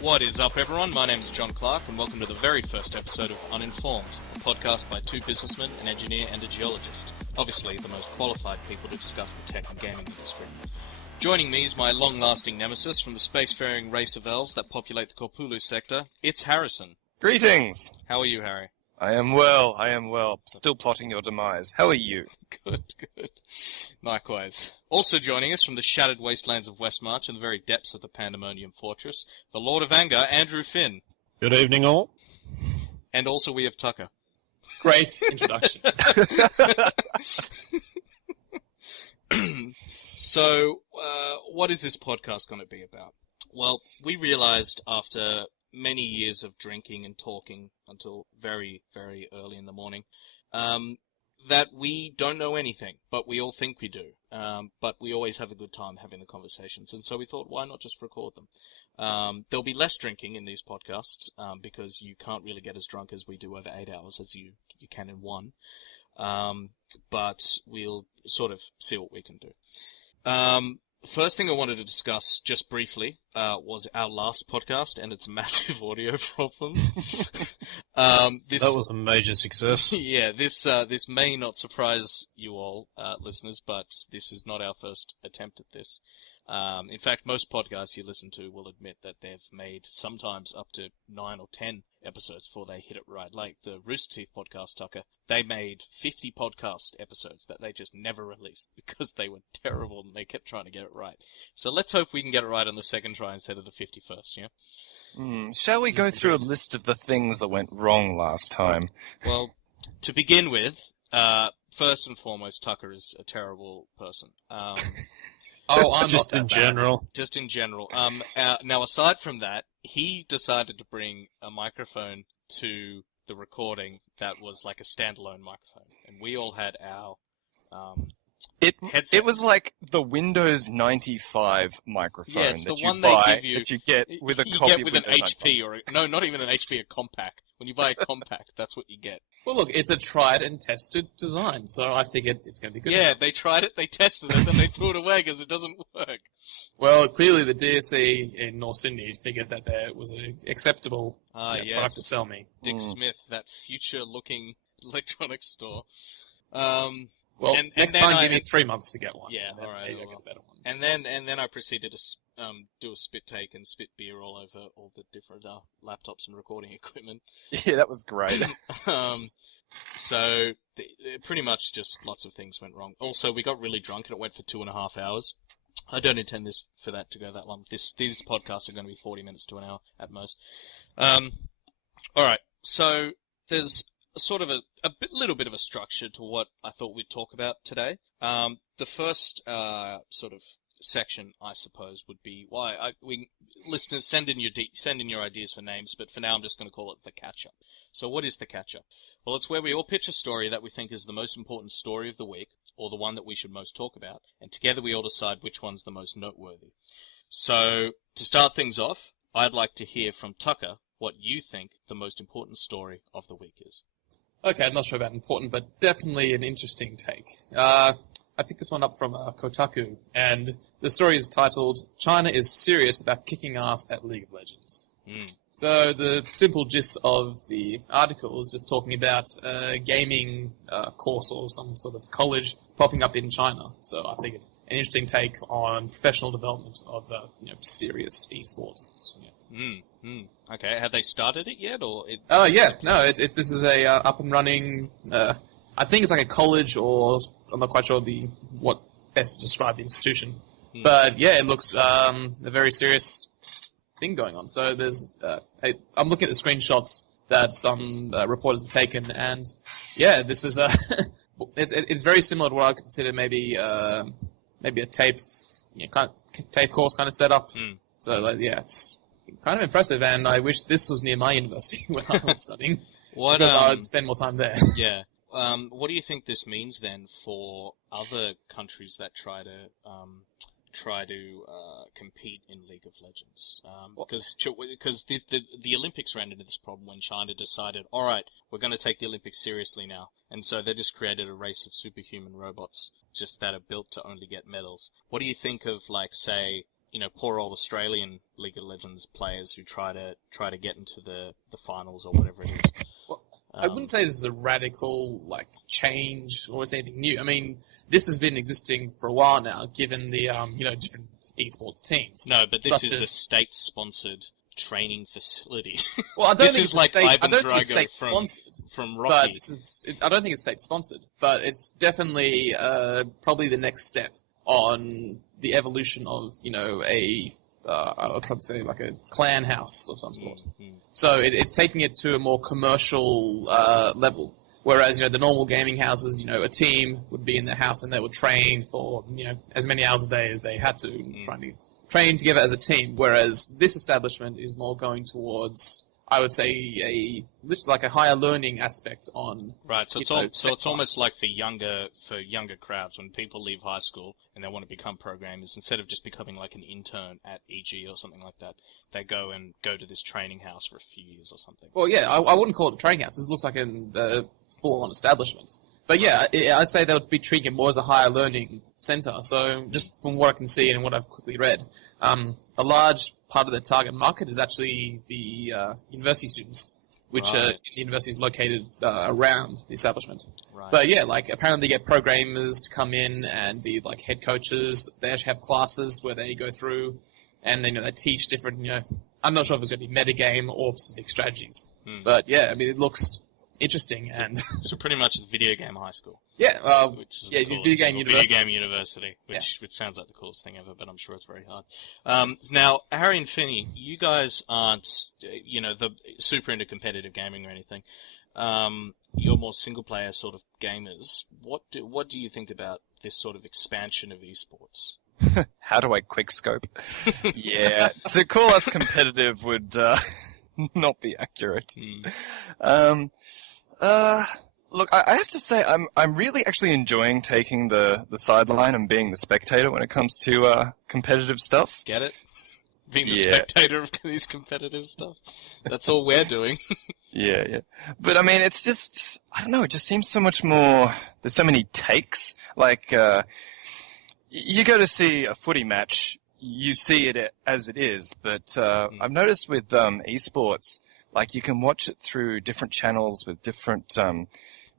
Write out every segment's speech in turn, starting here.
What is up, everyone? My name is John Clark, and welcome to the very first episode of Uninformed, a podcast by two businessmen, an engineer and a geologist. Obviously, the most qualified people to discuss the tech and gaming industry. Joining me is my long-lasting nemesis from the spacefaring race of elves that populate the Corpulu sector. It's Harrison. Greetings! How are you, Harry? I am well. Still plotting your demise. How are you? Good. Likewise. Also joining us from the shattered wastelands of Westmarch and the very depths of the Pandemonium Fortress, the Lord of Anger, Andrew Finn. Good evening, all. And also we have Tucker. Great introduction. So, what is this podcast going to be about? Well, we realized after many years of drinking and talking until very, very early in the morning, that we don't know anything, but we all think we do. But we always have a good time having the conversations, and so we thought, why not just record them? There'll be less drinking in these podcasts, because you can't really get as drunk as we do over 8 hours as you can in one. But we'll sort of see what we can do. First thing I wanted to discuss, just briefly, was our last podcast and its massive audio problems. That was a major success. Yeah, this may not surprise you all, listeners, but this is not our first attempt at this. In fact, most podcasts you listen to will admit that they've made sometimes up to 9 or 10 episodes before they hit it right. Like the Rooster Teeth podcast, Tucker, they made 50 podcast episodes that they just never released because they were terrible and they kept trying to get it right. So let's hope we can get it right on the second try instead of the 51st, yeah? Shall we go through a list of the things that went wrong last time? Well, to begin with, first and foremost, Tucker is a terrible person. I'm just not in that general. Just in general. Now, aside from that, he decided to bring a microphone to the recording that was like a standalone microphone, and we all had our headsets. It was like the Windows 95 microphone Yeah, it's the that you one they buy, give you. that you get with a You copy get with of an Windows HP or no, not even an HP, a compact. When you buy a compact, that's what you get. Well, look, it's a tried and tested design, so I figured it's going to be good. Yeah, enough. they tried it, they tested it, then they threw it away because it doesn't work. Well, clearly the DSE in North Sydney figured that there was an acceptable product to sell me. Dick Smith, that future-looking electronics store. Well, and next then time give me 3 months to get one. Yeah, and then alright, maybe I I'll will. get a better one. And then I proceeded to do a spit take and spit beer all over all the different laptops and recording equipment. Yeah, that was great. So pretty much just lots of things went wrong. Also, we got really drunk and it went for 2.5 hours. I don't intend for that to go that long. These podcasts are going to be 40 minutes to an hour at most. Alright, so there's sort of a little bit of a structure to what I thought we'd talk about today. The first sort of section, I suppose, would be listeners send in your ideas for names, but for now I'm just going to call it the catch-up. So what is the catch-up? Well, it's where we all pitch a story that we think is the most important story of the week, or the one that we should most talk about, and together we all decide which one's the most noteworthy. So, to start things off, I'd like to hear from Tucker what you think the most important story of the week is. Okay, I'm not sure about important, but definitely an interesting take. I picked this one up from Kotaku, and the story is titled, China is serious about kicking ass at League of Legends. So the simple gist of the article is just talking about a gaming course or some sort of college popping up in China. So I think it's an interesting take on professional development of serious eSports. Yeah. Okay, have they started it yet, or? Yeah, no, this is a up and running. I think it's like a college, or I'm not quite sure what best to describe the institution. But yeah, it looks a very serious thing going on. So there's, I'm looking at the screenshots that some reporters have taken, and yeah, this is it's very similar to what I consider maybe a tape, tape course kind of setup. So it's kind of impressive, and I wish this was near my university when I was studying, because I would spend more time there. Yeah. What do you think this means then for other countries that try to compete in League of Legends? Because the Olympics ran into this problem when China decided, all right, we're going to take the Olympics seriously now, and so they just created a race of superhuman robots just that are built to only get medals. What do you think of, like, say, poor old Australian League of Legends players who try to get into the finals or whatever it is. Well, I wouldn't say this is a radical change or it's anything new. I mean, this has been existing for a while now, given the different esports teams. No, but this is a state-sponsored training facility. Well, I don't think it's Drago state-sponsored from Rocky. But I don't think it's state-sponsored. But it's definitely probably the next step on the evolution of I would probably say like a clan house of some sort. Mm-hmm. So it's taking it to a more commercial level. Whereas, the normal gaming houses, a team would be in their house and they would train for, as many hours a day as they had to, trying to train together as a team. Whereas this establishment is more going towards, I would say, like a higher learning aspect on. Right. So it's almost like for younger crowds when people leave high school and they want to become programmers, instead of just becoming like an intern at EG or something like that, they go to this training house for a few years or something. Well, yeah, I wouldn't call it a training house. This looks like a full-on establishment. But yeah, I'd say they would be treating it more as a higher learning center. So just from what I can see and what I've quickly read, a large part of their target market is actually the university students, which the university is located around the establishment. Right. But yeah, apparently they get programmers to come in and be head coaches. They actually have classes where they go through and then they teach different, I'm not sure if it's going to be metagame or specific strategies. But yeah, I mean, it looks interesting and so pretty much a video game high school. Yeah, video game university. Video game university, which sounds like the coolest thing ever, but I'm sure it's very hard. Now, Harry and Finney, you guys aren't, the super into competitive gaming or anything. You're more single player sort of gamers. What do you think about this sort of expansion of esports? How do I quickscope? Yeah, to call us competitive would not be accurate. Look, I have to say, I'm really actually enjoying taking the sideline and being the spectator when it comes to competitive stuff. Get it? Being the spectator of these competitive stuff. That's all we're doing. Yeah. But I mean, it's just, I don't know, it just seems so much more, there's so many takes. You go to see a footy match, you see it as it is, but I've noticed with esports, you can watch it through different channels with different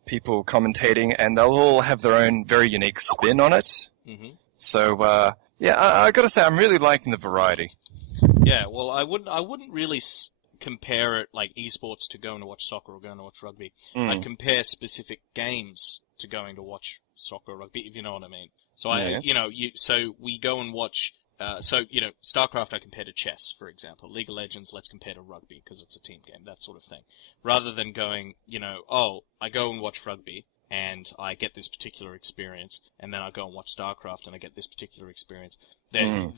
people commentating, and they'll all have their own very unique spin on it. Mm-hmm. So, I gotta say, I'm really liking the variety. Yeah, well, I wouldn't really compare it like esports to going to watch soccer or going to watch rugby. I'd compare specific games to going to watch soccer or rugby, if you know what I mean. So so we go and watch. StarCraft I compare to chess, for example. League of Legends, let's compare to rugby because it's a team game, that sort of thing. Rather than going, I go and watch rugby and I get this particular experience, and then I go and watch StarCraft and I get this particular experience. You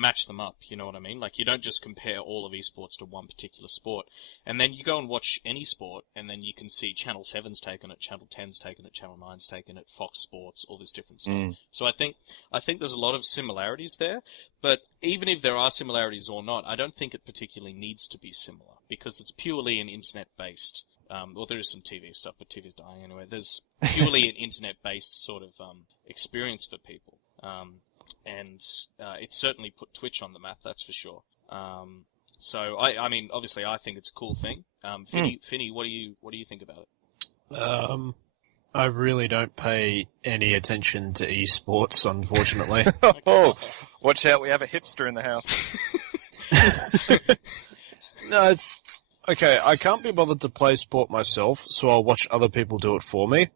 match them up, you know what I mean? You don't just compare all of esports to one particular sport. And then you go and watch any sport, and then you can see Channel 7's taken it, Channel 10's taken it, Channel 9's taken it, Fox Sports, all this different stuff. So I think there's a lot of similarities there, but even if there are similarities or not, I don't think it particularly needs to be similar, because it's purely an internet-based there is some TV stuff, but TV's dying anyway. There's purely an internet-based sort of experience for people, and it's certainly put Twitch on the map, that's for sure. So I mean, obviously, I think it's a cool thing. Finney, what do you think about it? I really don't pay any attention to esports, unfortunately. Oh, watch out! We have a hipster in the house. No, it's. Okay, I can't be bothered to play sport myself, so I'll watch other people do it for me.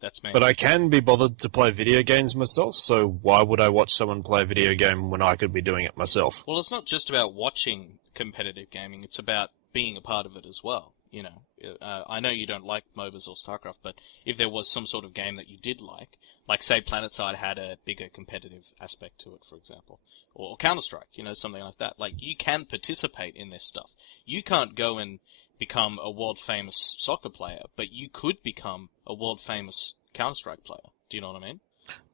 That's me. But I can be bothered to play video games myself, so why would I watch someone play a video game when I could be doing it myself? Well, it's not just about watching competitive gaming, it's about being a part of it as well. I know you don't like MOBAs or StarCraft, but if there was some sort of game that you did like say PlanetSide had a bigger competitive aspect to it, for example, or Counter-Strike, something like that, you can participate in this stuff. You can't go and become a world-famous soccer player, but you could become a world-famous Counter-Strike player. Do you know what I mean?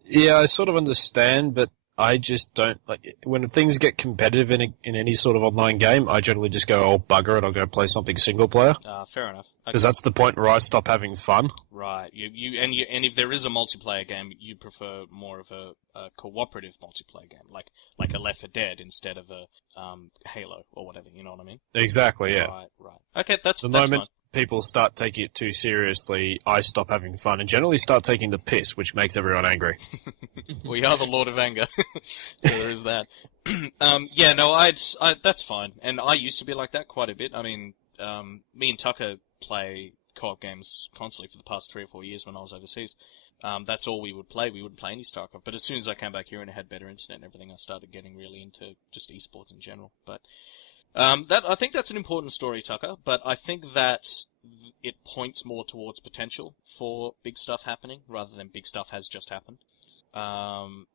Yeah, I sort of understand, but I just don't like when things get competitive in any sort of online game. I generally just go, "Oh bugger it! I'll go play something single player." Fair enough. Because that's the point where I stop having fun. Right. And if there is a multiplayer game, you prefer more of a cooperative multiplayer game, like a Left 4 Dead instead of a Halo or whatever. You know what I mean? Exactly. Yeah. Right. Okay, that's The that's moment fine. people start taking it too seriously, I stop having fun and generally start taking the piss, which makes everyone angry. We are the Lord of Anger, so there is that. Yeah, no, that's fine. And I used to be like that quite a bit. I mean, me and Tucker play co-op games constantly for the past 3 or 4 years when I was overseas. That's all we would play. We wouldn't play any StarCraft. But as soon as I came back here and I had better internet and everything, I started getting really into just esports in general. But I think that's an important story, Tucker. But I think that it points more towards potential for big stuff happening rather than big stuff has just happened.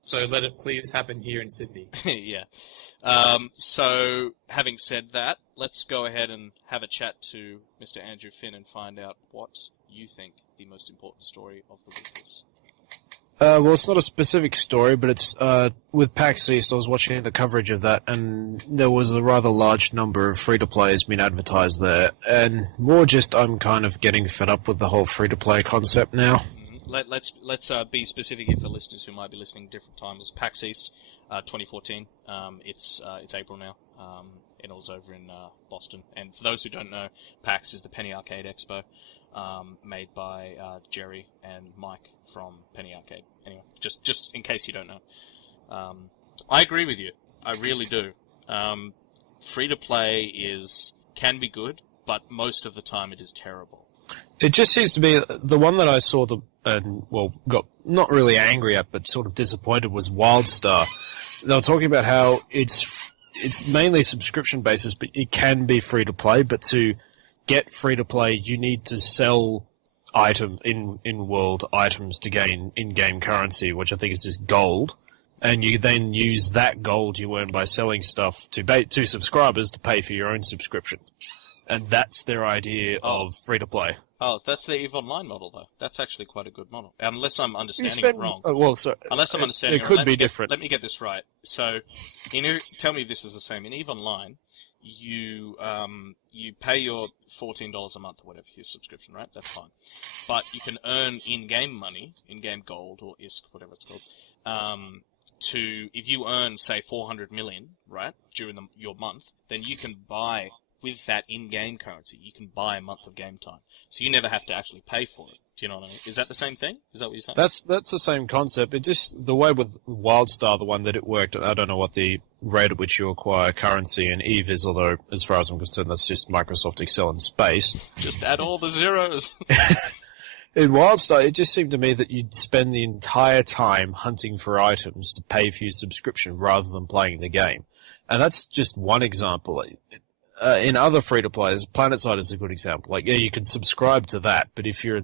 So let it please happen here in Sydney. Yeah. So, having said that, let's go ahead and have a chat to Mr. Andrew Finn and find out what you think the most important story of the week is. Well, it's not a specific story, but it's with PAX East. I was watching the coverage of that, and there was a rather large number of free-to-players being advertised there, and more just I'm kind of getting fed up with the whole free-to-play concept now. Let's be specific here for listeners who might be listening at different times. PAX East 2014. It's April now. And it was over in Boston. And for those who don't know, PAX is the Penny Arcade Expo, made by Jerry and Mike from Penny Arcade. Anyway, just in case you don't know. I agree with you. I really do. Free to play can be good, but most of the time it is terrible. It just seems to be the one that I saw got not really angry at, but sort of disappointed was WildStar. They were talking about how it's mainly subscription basis, but it can be free to play. But to get free to play, you need to sell in-world items to gain in-game currency, which I think is just gold. And you then use that gold you earn by selling stuff to subscribers to pay for your own subscription. And that's their idea of free to play. Oh, that's the EVE Online model, though. That's actually quite a good model. Unless I'm understanding it wrong. Unless I'm understanding it could be different. Let me get this right. So, tell me if this is the same. In EVE Online, you pay your $14 a month or whatever your subscription, right? That's fine. But you can earn in-game money, in-game gold or ISK, whatever it's called. If you earn say 400 million, right, during your month, then you can buy. With that in-game currency, you can buy a month of game time. So you never have to actually pay for it. Do you know what I mean? Is that the same thing? Is that what you're saying? That's the same concept. It just, the way with WildStar, the one that it worked, I don't know what the rate at which you acquire currency in EVE is, although as far as I'm concerned, that's just Microsoft Excel in space. Just add all the zeros. In WildStar, it just seemed to me that you'd spend the entire time hunting for items to pay for your subscription rather than playing the game. And that's just one example. In other free-to-players, PlanetSide is a good example. Like, yeah, you can subscribe to that, but if you're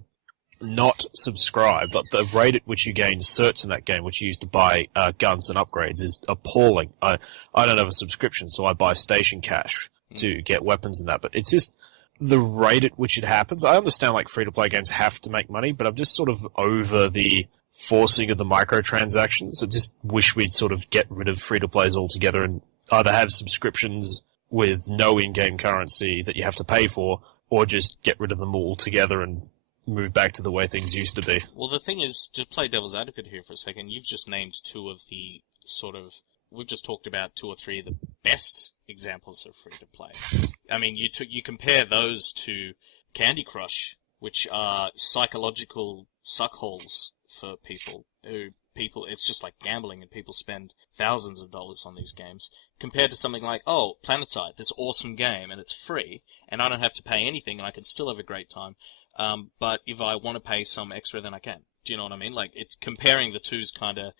not subscribed, like the rate at which you gain certs in that game, which you use to buy guns and upgrades, is appalling. I don't have a subscription, so I buy station cash to get weapons and that, but it's just the rate at which it happens. I understand, like, free-to-play games have to make money, but I'm just sort of over the forcing of the microtransactions. I just wish we'd sort of get rid of free-to-plays altogether and either have subscriptions with no in-game currency that you have to pay for, or just get rid of them all together and move back to the way things used to be. Well, the thing is, to play devil's advocate here for a second, you've just named two of the we've just talked about 2 or 3 of the best examples of free-to-play. I mean, you compare those to Candy Crush, which are psychological suckholes for people. It's just like gambling, and people spend thousands of dollars on these games, compared to something like, PlanetSide, this awesome game, and it's free, and I don't have to pay anything, and I can still have a great time. But if I want to pay some extra, then I can. Do you know what I mean? Like, it's comparing the two's kind of,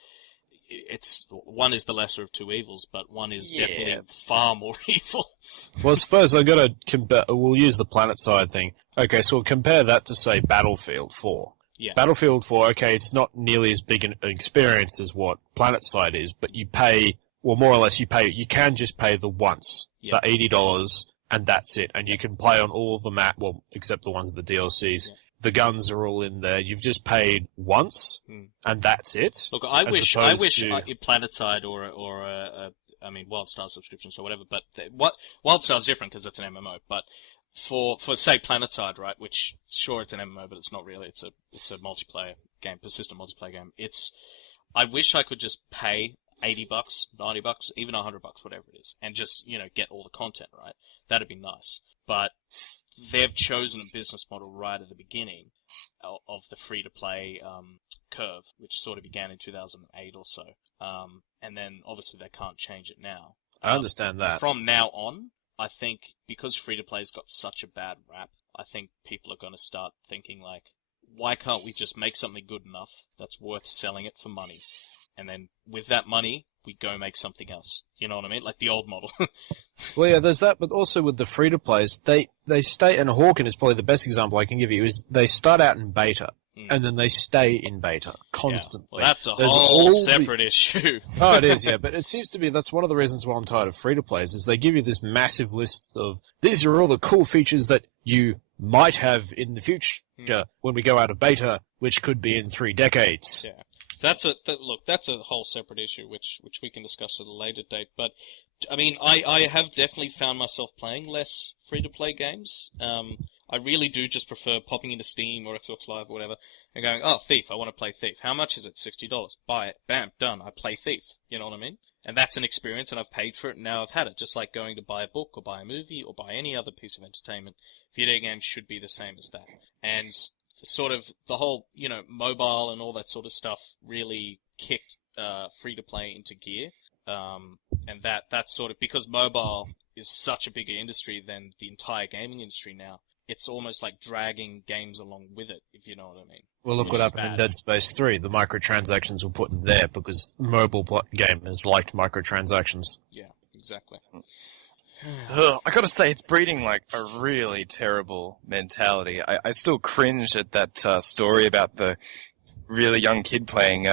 one is the lesser of two evils, but one is definitely far more evil. Well, I suppose I've got to compare, we'll use the PlanetSide thing. Okay, so we'll compare that to, say, Battlefield 4. Yeah. Battlefield 4, okay, it's not nearly as big an experience as what PlanetSide is, but you pay, well, more or less you can just pay the once, the $80, and that's it. And you can play on all the map, well, except the ones with the DLCs. the guns are all in there. You've just paid once, and that's it. Look, I wish Planetside or WildStar subscriptions or whatever, but WildStar's different because it's an MMO, but for say Planetside, right, which sure it's an MMO, but it's not really. It's a multiplayer game, persistent multiplayer game. I wish I could just pay $80, $90, even $100, whatever it is, and just, get all the content, right? That'd be nice. But they've chosen a business model right at the beginning of the free-to-play curve, which sort of began in 2008 or so. And then, obviously, they can't change it now. I understand that. From now on, I think, because free-to-play's got such a bad rap, I think people are going to start thinking, like, why can't we just make something good enough that's worth selling it for money? And then, with that money, we go make something else. You know what I mean? Like the old model. Well, yeah, there's that, but also with the free-to-plays, they stay, and Hawken is probably the best example I can give you, is they start out in beta, and then they stay in beta constantly. Yeah. Well, that's a whole separate issue. Oh, it is, yeah, but it seems to be that's one of the reasons why I'm tired of free-to-plays, is they give you this massive lists of, these are all the cool features that you might have in the future when we go out of beta, which could be in 3 decades. Yeah. So that's a whole separate issue, which we can discuss at a later date. But I mean, I have definitely found myself playing less free-to-play games. I really do just prefer popping into Steam or Xbox Live or whatever and going, oh, Thief, I want to play Thief. How much is it? $60. Buy it. Bam, done. I play Thief. You know what I mean? And that's an experience, and I've paid for it, and now I've had it. Just like going to buy a book or buy a movie or buy any other piece of entertainment. Video games should be the same as that. And sort of the whole, mobile and all that sort of stuff really kicked free-to-play into gear. And that's sort of, because mobile is such a bigger industry than the entire gaming industry now, it's almost like dragging games along with it, if you know what I mean. Well, look what happened in Dead Space 3. The microtransactions were put in there because mobile gamers liked microtransactions. Yeah, exactly. I gotta say, it's breeding like a really terrible mentality. I still cringe at that story about the really young kid playing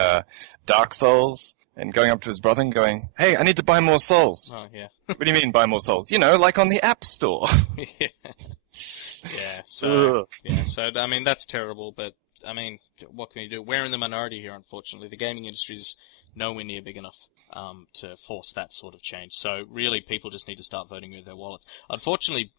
Dark Souls and going up to his brother and going, hey, I need to buy more souls. Oh, yeah. What do you mean buy more souls? Like on the App Store. Yeah. So, I mean, that's terrible, but, I mean, what can you do? We're in the minority here, unfortunately. The gaming industry's nowhere near big enough to force that sort of change. So really, people just need to start voting with their wallets. Unfortunately,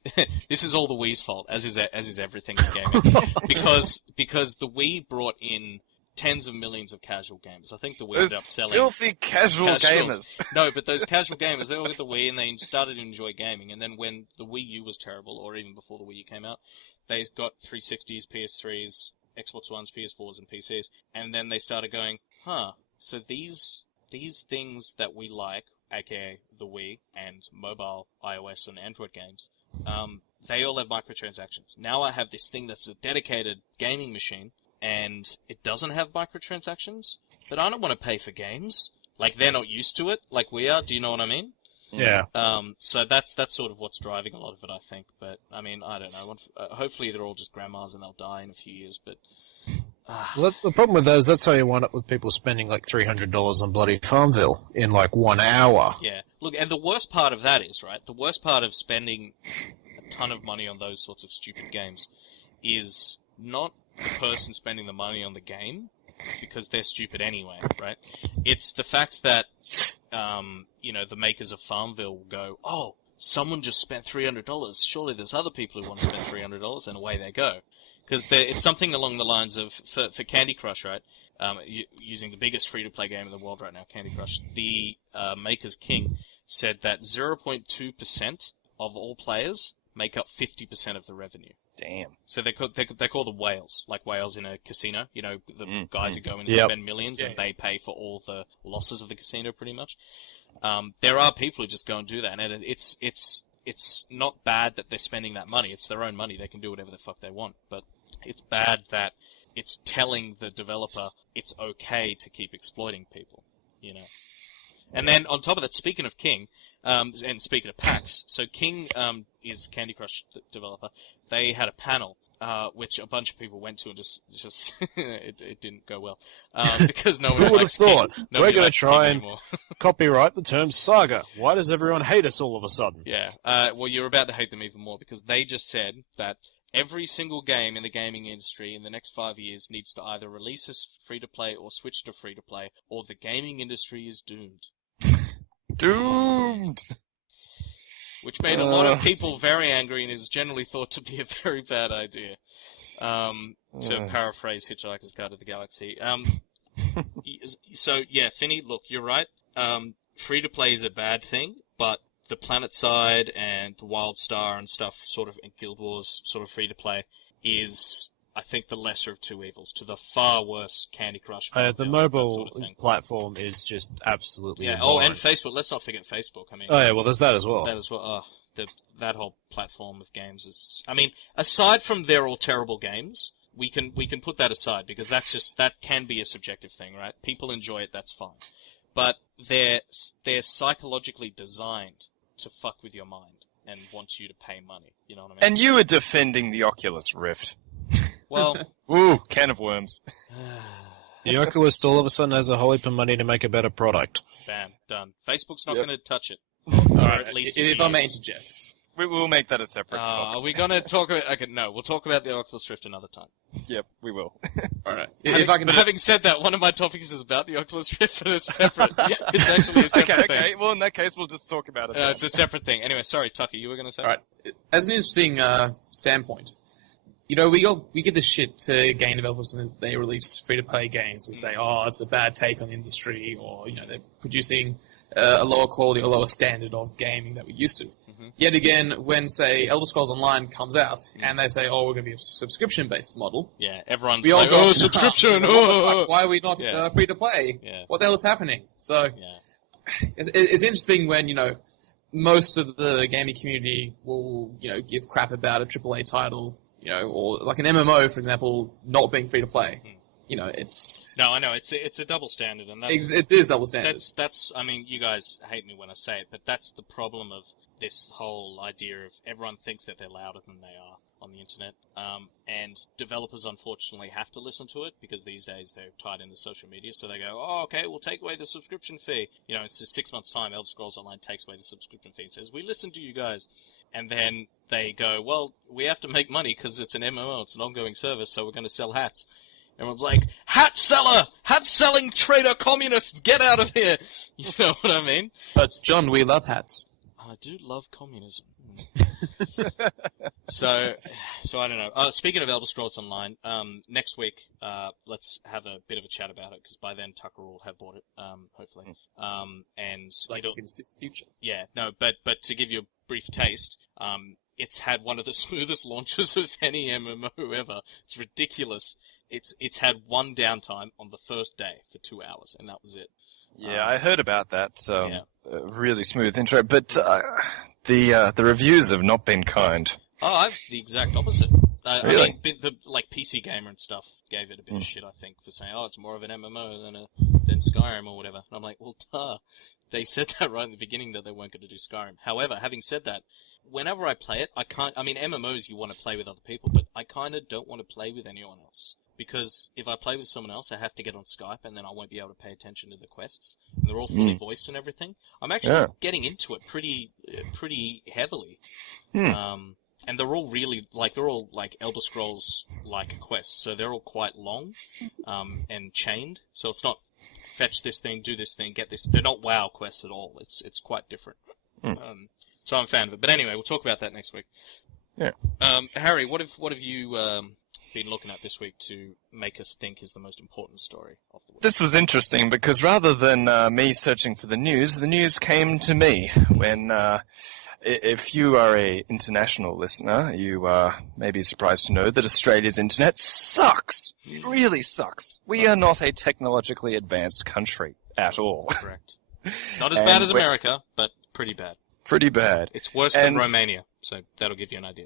this is all the Wii's fault, as is everything in gaming, because the Wii brought in tens of millions of casual gamers. I think the Wii ended up selling filthy casual gamers. No, but those casual gamers, they all got the Wii and they started to enjoy gaming. And then when the Wii U was terrible, or even before the Wii U came out, they got 360s, PS3s, Xbox Ones, PS4s, and PCs. And then they started going, so these things that we like, aka the Wii and mobile, iOS and Android games, they all have microtransactions. Now I have this thing that's a dedicated gaming machine, and it doesn't have microtransactions, but I don't want to pay for games. Like, they're not used to it, like we are, do you know what I mean? Yeah. So that's sort of what's driving a lot of it, I think. But, I mean, I don't know. Hopefully they're all just grandmas and they'll die in a few years, but... Well, the problem with those, that's how you wind up with people spending like $300 on bloody Farmville in like 1 hour. Yeah. Look, and the worst part of that is, right, the worst part of spending a ton of money on those sorts of stupid games is not the person spending the money on the game, because they're stupid anyway, right? It's the fact that, the makers of Farmville will go, oh, someone just spent $300. Surely there's other people who want to spend $300, and away they go. Because it's something along the lines of, for Candy Crush, right? Using the biggest free-to-play game in the world right now, Candy Crush, the makers King said that 0.2% of all players make up 50% of the revenue. Damn. So they're called the whales, like whales in a casino. The guys who go in and spend millions and they pay for all the losses of the casino, pretty much. There are people who just go and do that, and it's not bad that they're spending that money. It's their own money. They can do whatever the fuck they want. But it's bad that it's telling the developer it's okay to keep exploiting people, And then on top of that, speaking of King, and speaking of PAX, so King is Candy Crush developer. They had a panel which a bunch of people went to, and just it didn't go well because no one Who would have thought? We're going to try and copyright the term saga. Why does everyone hate us all of a sudden? Yeah. Well, you're about to hate them even more because they just said that Every single game in the gaming industry in the next 5 years needs to either release as free-to-play or switch to free-to-play, or the gaming industry is doomed. Doomed! Which made a lot of people very angry and is generally thought to be a very bad idea. To paraphrase Hitchhiker's Guide to the Galaxy. So, yeah, Finny, look, you're right. Free-to-play is a bad thing, but the PlanetSide and the WildStar and stuff, sort of, and Guild Wars sort of free-to-play, is, I think, the lesser of two evils, to the far worse Candy Crush. The mobile platform is just absolutely abhorrent. And Facebook. Let's not forget Facebook. I mean, well, there's that as well. That as well. That whole platform of games is. I mean, aside from they're all terrible games, we can put that aside because that can be a subjective thing, right? People enjoy it. That's fine, but they're psychologically designed to fuck with your mind and want you to pay money. You know what I mean? And you were defending the Oculus Rift. Well, ooh, can of worms. The Oculus all of a sudden has a whole heap of money to make a better product. Bam, done. Facebook's not going to touch it. Alright, at least if I may interject. We'll make that a separate topic. Are we going to talk about... Okay, no, we'll talk about the Oculus Rift another time. Yep, we will. Alright. Having said that, one of my topics is about the Oculus Rift, but it's separate. It's actually a separate thing. Okay, well, in that case, we'll just talk about it. It's a separate thing. Anyway, sorry, Tucker, you were going to say? Alright. As an interesting standpoint, you know, we give this shit to game developers when they release free-to-play games. We say, oh, it's a bad take on the industry, or, you know, they're producing a lower quality or lower standard of gaming that we're used to. Mm-hmm. Yet again, when, say, Elder Scrolls Online comes out, and they say, oh, we're going to be a subscription-based model. Yeah, everyone's we all like, go, oh, subscription! Why are we not free-to-play? Yeah. What the hell is happening? So, it's interesting when, you know, most of the gaming community will, you know, give crap about a AAA title, you know, or like an MMO, for example, not being free-to-play. You know, it's... No, I know, it's a double standard, and it is double standard. That's, I mean, you guys hate me when I say it, but that's the problem of this whole idea of everyone thinks that they're louder than they are on the internet, and developers unfortunately have to listen to it, because these days they're tied into social media, so they go, oh, okay, we'll take away the subscription fee. You know, it's just 6 months' time, Elder Scrolls Online takes away the subscription fee, says, we listen to you guys. And then they go, well, we have to make money because it's an MMO, it's an ongoing service, so we're going to sell hats. Everyone's like, hat seller! Hat-selling traitor communists, get out of here! You know what I mean? But, John, we love hats. I do love communism. So I don't know. Speaking of Elder Scrolls Online, next week, let's have a bit of a chat about it, because by then Tucker will have bought it, hopefully. And it's like you can see the future. Yeah, no, but to give you a brief taste, it's had one of the smoothest launches of any MMO ever. It's ridiculous. It's had one downtime on the first day for 2 hours, and that was it. Yeah, I heard about that. Really smooth intro, but the reviews have not been kind. Oh, I've the exact opposite. Really? I mean, the PC Gamer and stuff gave it a bit of shit, I think, for saying, oh, it's more of an MMO than Skyrim or whatever. And I'm like, well, duh. They said that right in the beginning that they weren't going to do Skyrim. However, having said that, whenever I play it, MMOs you want to play with other people, but I kind of don't want to play with anyone else. Because if I play with someone else, I have to get on Skype, and then I won't be able to pay attention to the quests. And they're all fully voiced and everything. I'm actually getting into it pretty heavily. And they're all really, they're all Elder Scrolls-like quests. So they're all quite long, and chained. So it's not fetch this thing, do this thing, get this. They're not WoW quests at all. It's quite different. So I'm a fan of it. But anyway, we'll talk about that next week. Yeah. Harry, what have you been looking at this week to make us think is the most important story of the week? This was interesting because rather than me searching for the news came to me when, if you are a international listener, you may be surprised to know that Australia's internet sucks. It really sucks. We are not a technologically advanced country at all. Correct. Not as bad as America, but pretty bad. Pretty bad. It's worse than Romania, so that'll give you an idea.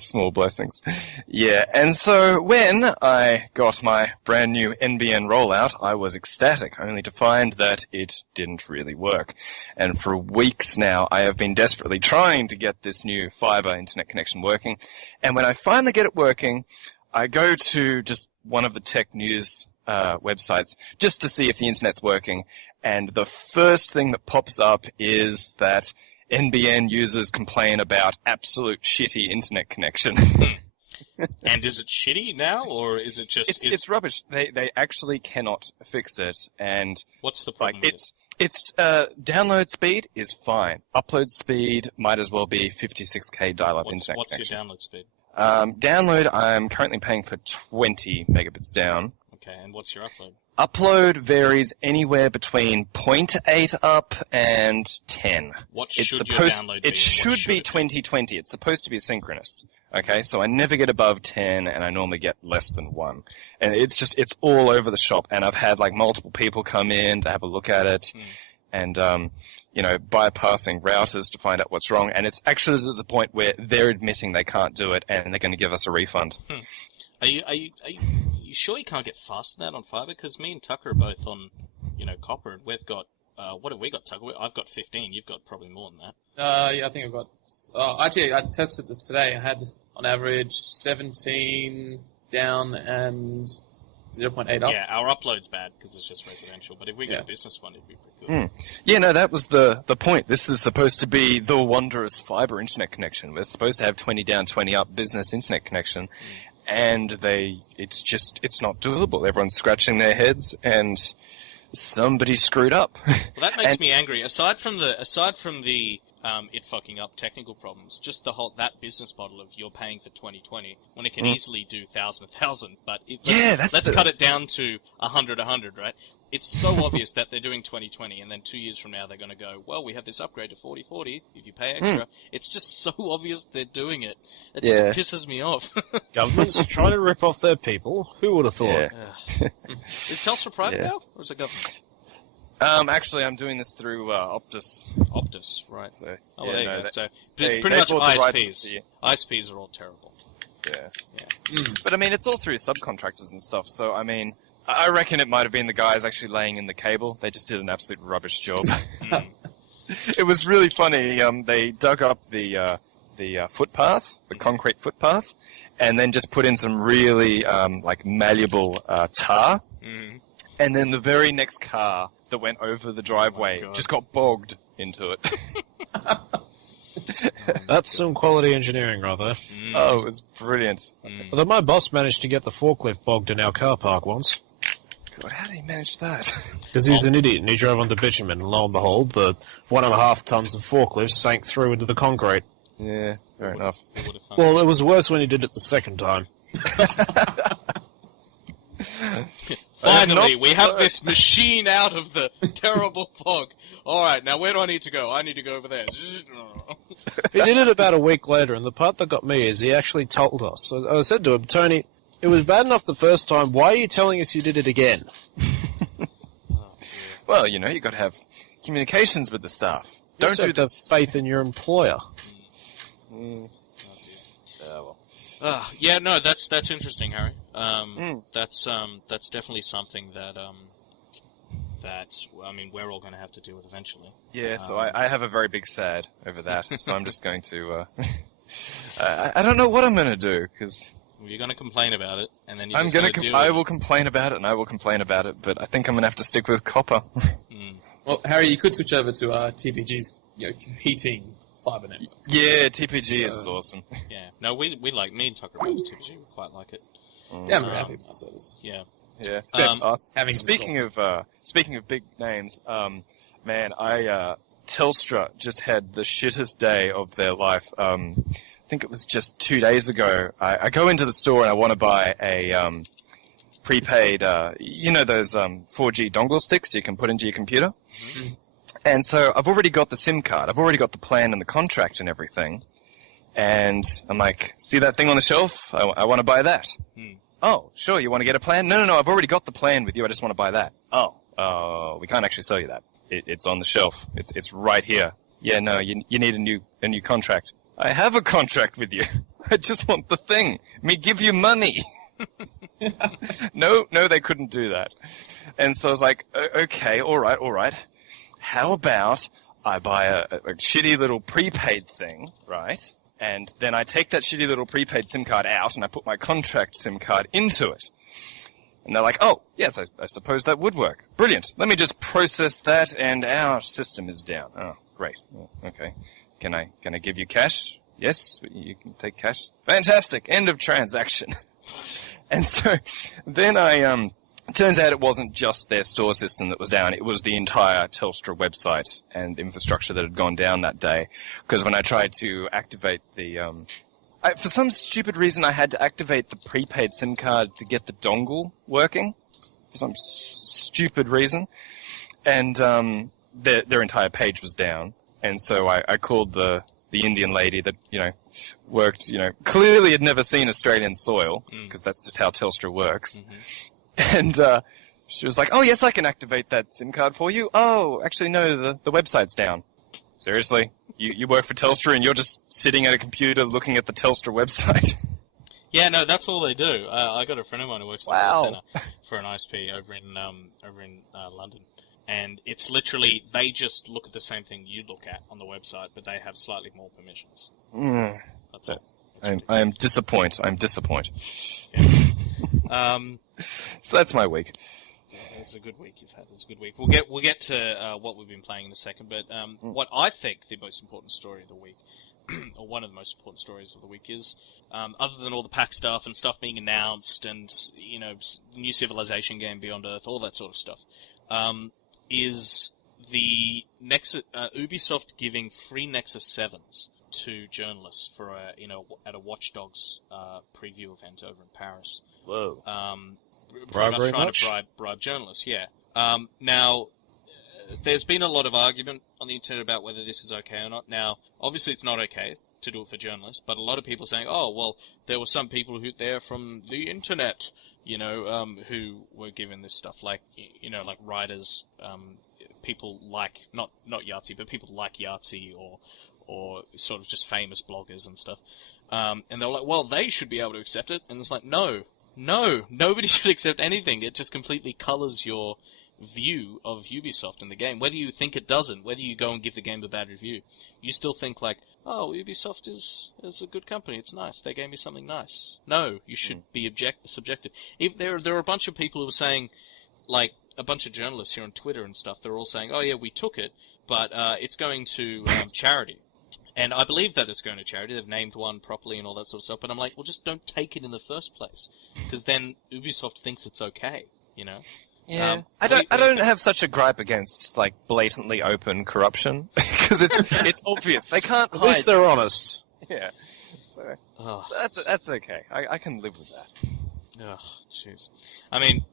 Small blessings. Yeah, and so when I got my brand new NBN rollout, I was ecstatic, only to find that it didn't really work. And for weeks now, I have been desperately trying to get this new fiber internet connection working. And when I finally get it working, I go to just one of the tech news websites just to see if the internet's working. And the first thing that pops up is that NBN users complain about absolute shitty internet connection. And is it shitty now, or is it just... It's rubbish. They actually cannot fix it, and... What's the problem with it? It's download speed is fine. Upload speed might as well be 56k dial-up internet What's connection. your download speed? Download, I'm currently paying for 20 megabits down. Okay, and what's your upload? Upload varies anywhere between 0.8 up and 10. What should your download be? It should be 2020. It's supposed to be synchronous. Okay, so I never get above 10, and I normally get less than 1. And it's all over the shop, and I've had, like, multiple people come in to have a look at it, and, bypassing routers to find out what's wrong, and it's actually to the point where they're admitting they can't do it, and they're going to give us a refund. Are you sure you can't get faster than that on fiber? Because me and Tucker are both on, copper, and we've got, what have we got, Tucker? I've got 15, you've got probably more than that. Yeah, I think I've got... actually, I tested it today. I had, on average, 17 down and 0.8 up. Yeah, our upload's bad because it's just residential, but if we get a business one, it'd be pretty good. Yeah, no, that was the point. This is supposed to be the wondrous fiber internet connection. We're supposed to have 20 down, 20 up business internet connection, and it's not doable. Everyone's scratching their heads, and somebody screwed up. Well, that makes me angry. Aside from the it fucking up technical problems, just that business model of you're paying for 2020 when it can easily do 1,000, but let's cut it down to 100, right? It's so obvious that they're doing 2020, and then 2 years from now they're going to go, well, we have this upgrade to 4040 if you pay extra. It's just so obvious they're doing it. It just pisses me off. Government's trying to rip off their people. Who would have thought? Yeah. Is Telstra private now, or is it government? Actually, I'm doing this through Optus. Optus, right. So, there you go. So, they pretty much bought the rights ISPs. ISPs are all terrible. Yeah. But, I mean, it's all through subcontractors and stuff, so, I mean, I reckon it might have been the guys actually laying in the cable. They just did an absolute rubbish job. It was really funny. They dug up the footpath, the concrete footpath, and then just put in some really, malleable tar. And then the very next car that went over the driveway just got bogged into it. That's some quality engineering, rather. Oh, it was brilliant. Although my boss managed to get the forklift bogged in our car park once. God, how did he manage that? Because he's an idiot and he drove onto bitumen, and lo and behold, the 1.5 tons of forklift sank through into the concrete. Yeah, fair enough. Well, it was worse when he did it the second time. Finally, we have this machine out of the terrible fog. Alright, now where do I need to go? I need to go over there. He did it about a week later, and the part that got me is he actually told us. So I said to him, Tony, it was bad enough the first time, why are you telling us you did it again? Well, you got to have communications with the staff. Don't do have faith in your employer. Yeah, no, that's interesting, Harry. That's definitely something that we're all going to have to deal with eventually. Yeah, so I have a very big sad over that. So I'm just going to. I don't know what I'm going to do because. Well, you're going to complain about it, and then I will complain about it, and I will complain about it. But I think I'm going to have to stick with copper. Well, Harry, you could switch over to TPG's competing fiber network. Yeah, TPG is awesome. Yeah, no, we like me and Tucker about TPG. We quite like it. Yeah, I'm very happy with my service. Yeah. Yeah. Except us having speaking of big names, man, Telstra just had the shittest day of their life. I think it was just 2 days ago. I go into the store and I want to buy a prepaid, those 4G dongle sticks you can put into your computer. Mm-hmm. And so I've already got the SIM card. I've already got the plan and the contract and everything. And I'm like, see that thing on the shelf? I want to buy that. Oh, sure, you want to get a plan? No, I've already got the plan with you. I just want to buy that. Oh, we can't actually sell you that. It's on the shelf. It's right here. Yeah, no, you need a new contract. I have a contract with you. I just want the thing. Me give you money. No, they couldn't do that. And so I was like, okay, all right. How about I buy a shitty little prepaid thing, right? And then I take that shitty little prepaid SIM card out and I put my contract SIM card into it. And they're like, oh, yes, I suppose that would work. Brilliant. Let me just process that, and our system is down. Oh, great. Okay. Can I give you cash? Yes, you can take cash. Fantastic. End of transaction. And so then it turns out it wasn't just their store system that was down. It was the entire Telstra website and infrastructure that had gone down that day. Because when I tried to activate the, for some stupid reason, I had to activate the prepaid SIM card to get the dongle working. For some stupid reason. And, their entire page was down. And so I called the Indian lady that, worked, clearly had never seen Australian soil, because that's just how Telstra works. Mm-hmm. And, she was like, oh yes, I can activate that SIM card for you. Oh, actually no, the website's down. Seriously? You work for Telstra and you're just sitting at a computer looking at the Telstra website? Yeah, no, that's all they do. I got a friend of mine who works in the call center for an ISP over in London. And it's literally, they just look at the same thing you look at on the website, but they have slightly more permissions. That's all. I am disappointed. I'm disappointed. Yeah. So that's my week. Yeah, it's a good week you've had. It's a good week. We'll get to what we've been playing in a second, but what I think the most important story of the week, or one of the most important stories of the week is, other than all the PAX stuff and stuff being announced and, the new Civilization game Beyond Earth, all that sort of stuff, is the Ubisoft giving free Nexus 7s to journalists for at a Watch Dogs preview event over in Paris. Whoa. Bribery trying much? to bribe journalists, yeah. Now, there's been a lot of argument on the internet about whether this is okay or not. Now, obviously it's not okay to do it for journalists, but a lot of people saying, oh, well, there were some people who there from the internet, who were given this stuff, like writers, people like, not Yahtzee, but people like Yahtzee or sort of just famous bloggers and stuff. And they were like, well, they should be able to accept it. And it's like, no, nobody should accept anything. It just completely colors your view of Ubisoft in the game. Whether you think it doesn't, whether you go and give the game a bad review, you still think like, oh, Ubisoft is a good company. It's nice. They gave me something nice. No, you should be subjective. There are a bunch of people who are saying, like, a bunch of journalists here on Twitter and stuff, they're all saying, oh yeah, we took it, but it's going to charity. And I believe that it's going to charity. They've named one properly and all that sort of stuff. But I'm like, well, just don't take it in the first place, because then Ubisoft thinks it's okay, Yeah, I don't have such a gripe against like blatantly open corruption because it's obvious they can't. At least they're honest. Yeah, so that's okay. I can live with that. Oh, jeez. I mean,